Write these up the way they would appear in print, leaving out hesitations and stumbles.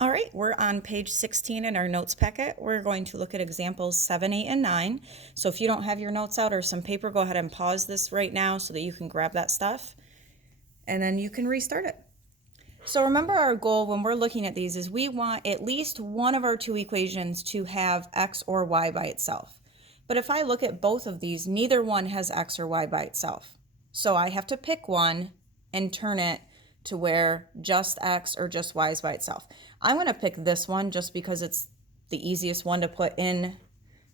All right, we're on page 16 in our notes packet. We're going to look at examples 7, 8, and 9. So if you don't have your notes out or some paper, go ahead and pause this right now so that you can grab that stuff, and then you can restart it. So remember, our goal when we're looking at these is we want at least one of our two equations to have x or y by itself. But if I look at both of these, neither one has x or y by itself. So I have to pick one and turn it to where just x or just y is by itself. I'm going to pick this one just because it's the easiest one to put in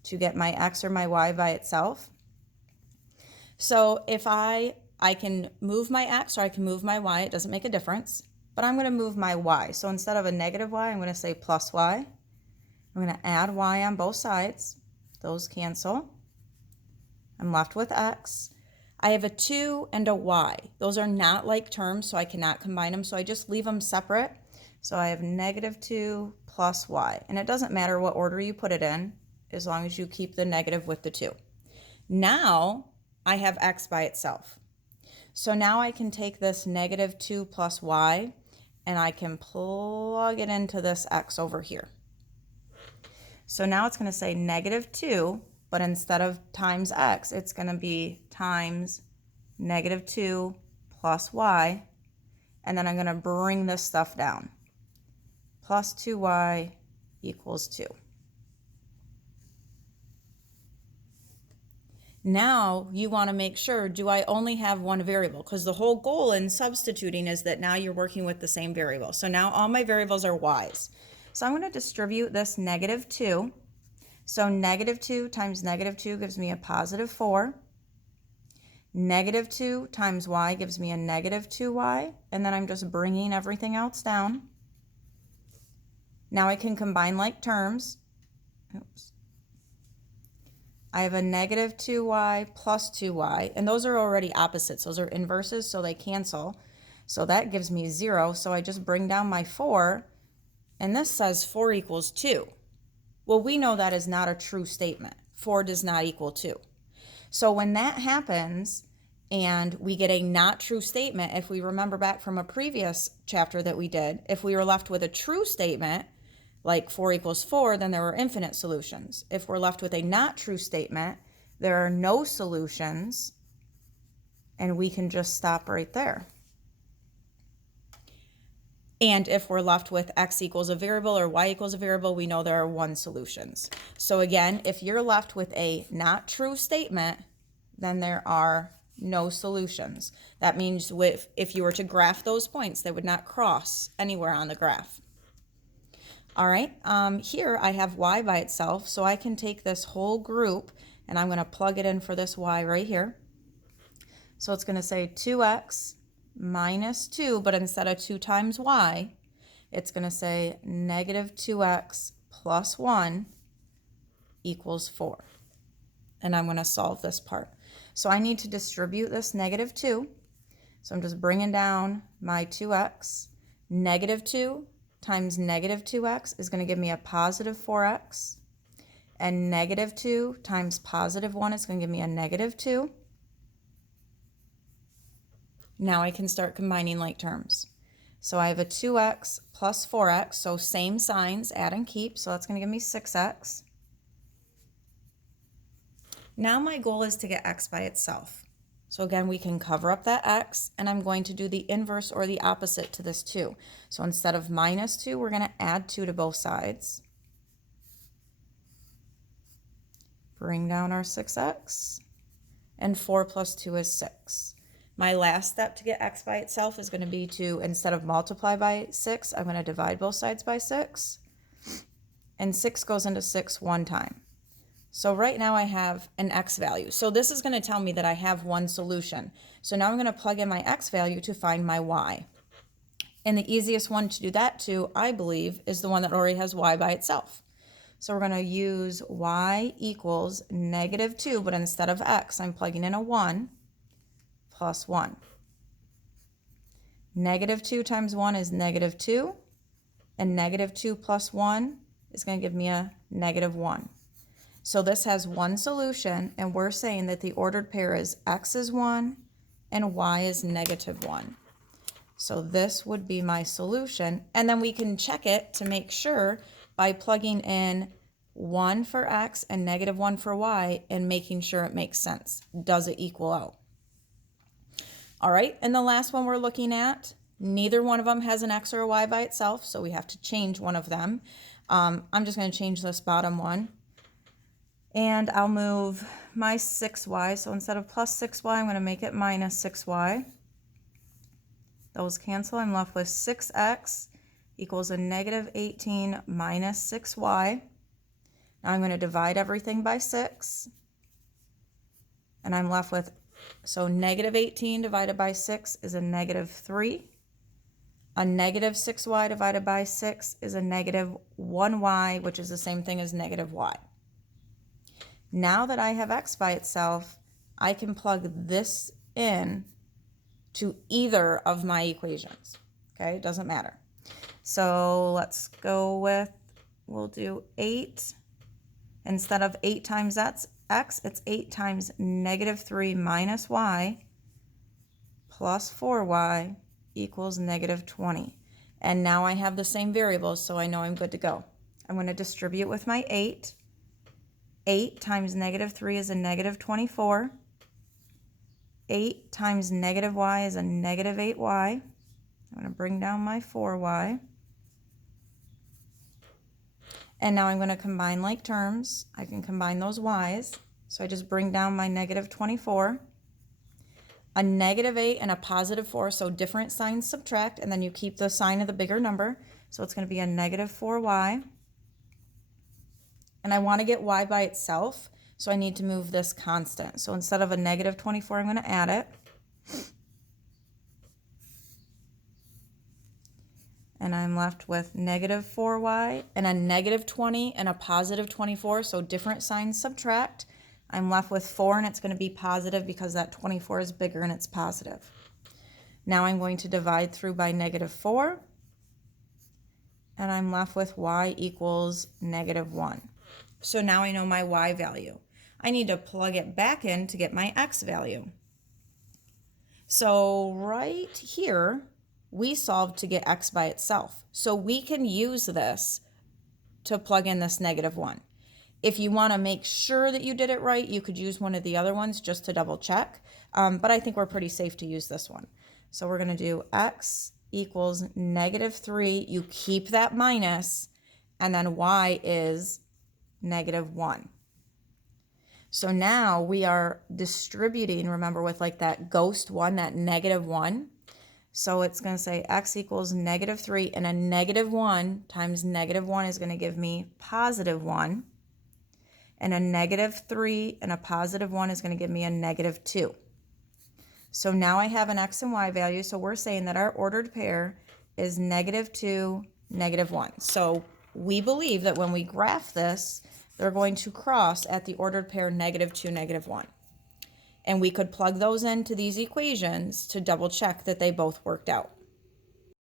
to get my x or my y by itself. So if I can move my x or I can move my y, it doesn't make a difference, but I'm going to move my y. So instead of a negative y, I'm going to say plus y. I'm going to add y on both sides. Those cancel. I'm left with x. I have a 2 and a y. Those are not like terms, so I cannot combine them, so I just leave them separate. So I have negative 2 plus y, and it doesn't matter what order you put it in, as long as you keep the negative with the 2. Now I have x by itself. So now I can take this negative 2 plus y, and I can plug it into this x over here. So now it's going to say negative 2, but instead of times x, it's going to be times negative 2 plus y, and then I'm going to bring this stuff down. Plus 2y equals 2. Now you want to make sure, do I only have one variable? Because the whole goal in substituting is that now you're working with the same variable. So now all my variables are y's. So I'm going to distribute this negative 2. So negative 2 times negative 2 gives me a positive 4. Negative 2 times y gives me a negative 2y. And then I'm just bringing everything else down. Now I can combine like terms. Oops. I have a negative 2y plus 2y. And those are already opposites. Those are inverses, so they cancel. So that gives me 0. So I just bring down my 4. And this says 4 equals 2. Well, we know that is not a true statement. 4 does not equal 2. So when that happens and we get a not true statement, if we remember back from a previous chapter that we did, if we were left with a true statement, like 4 equals 4, then there are infinite solutions. If we're left with a not true statement, there are no solutions, and we can just stop right there. And if we're left with x equals a variable or y equals a variable, we know there are 1 solutions. So again, if you're left with a not true statement, then there are no solutions. That means if you were to graph those points, they would not cross anywhere on the graph. All right, here I have y by itself, so I can take this whole group and I'm going to plug it in for this y right here. So it's going to say 2x minus 2, but instead of 2 times y, it's going to say negative 2x plus 1 equals 4. And I'm going to solve this part. So I need to distribute this negative 2. So I'm just bringing down my 2x. Negative 2 times negative 2x is going to give me a positive 4x. And negative 2 times positive 1 is going to give me a negative 2. Now I can start combining like terms. So I have a 2x plus 4x, so same signs, add and keep, so that's going to give me 6x. Now my goal is to get x by itself. So again, we can cover up that x, and I'm going to do the inverse or the opposite to this 2. So instead of minus 2, we're going to add 2 to both sides. Bring down our 6x, and 4 plus 2 is 6. My last step to get x by itself is going to be to, instead of multiply by 6, I'm going to divide both sides by 6. And 6 goes into 6 one time. So right now I have an x value. So this is going to tell me that I have one solution. So now I'm going to plug in my x value to find my y. And the easiest one to do that to, I believe, is the one that already has y by itself. So we're going to use y equals negative 2, but instead of x, I'm plugging in a 1 plus 1. Negative 2 times 1 is negative 2, and negative 2 plus 1 is going to give me a negative 1. So this has one solution, and we're saying that the ordered pair is x is 1 and y is negative 1. So this would be my solution. And then we can check it to make sure by plugging in 1 for x and -1 for y and making sure it makes sense. Does it equal out? All right, and the last one we're looking at, neither one of them has an x or a y by itself, so we have to change one of them. I'm just going to change this bottom one. And I'll move my 6y. So instead of plus 6y, I'm going to make it minus 6y. Those cancel. I'm left with 6x equals a -18 minus 6y. Now I'm going to divide everything by 6. And I'm left with, so -18 divided by 6 is a -3. A -6y divided by 6 is a -1y, which is the same thing as -y. Now that I have x by itself, I can plug this in to either of my equations. Okay, it doesn't matter. So let's go with, we'll do 8. Instead of 8 times x, it's 8 times -3 minus y plus 4y equals -20. And now I have the same variables, so I know I'm good to go. I'm going to distribute with my 8. 8 times -3 is a -24. 8 times -y is a -8y. I'm going to bring down my 4y. And now I'm going to combine like terms. I can combine those y's. So I just bring down my -24. A -8 and a +4, so different signs subtract, and then you keep the sign of the bigger number. So it's going to be a -4y. And I want to get y by itself, so I need to move this constant. So instead of a -24, I'm going to add it. And I'm left with -4y and a -20 and a +24, so different signs subtract. I'm left with 4, and it's going to be positive because that 24 is bigger and it's positive. Now I'm going to divide through by -4, and I'm left with y equals -1. So now I know my y value. I need to plug it back in to get my x value. So right here, we solved to get x by itself. So we can use this to plug in this -1. If you want to make sure that you did it right, you could use one of the other ones just to double check. But I think we're pretty safe to use this one. So we're going to do x equals -3. You keep that minus, and then y is -1. So now we are distributing, remember, with like that ghost one, that -1. So it's going to say x equals -3, and a -1 times -1 is going to give me +1. And a -3 and a +1 is going to give me a -2. So now I have an x and y value, so we're saying that our ordered pair is -2, -1. So we believe that when we graph this, they're going to cross at the ordered pair -2, -1. And we could plug those into these equations to double check that they both worked out.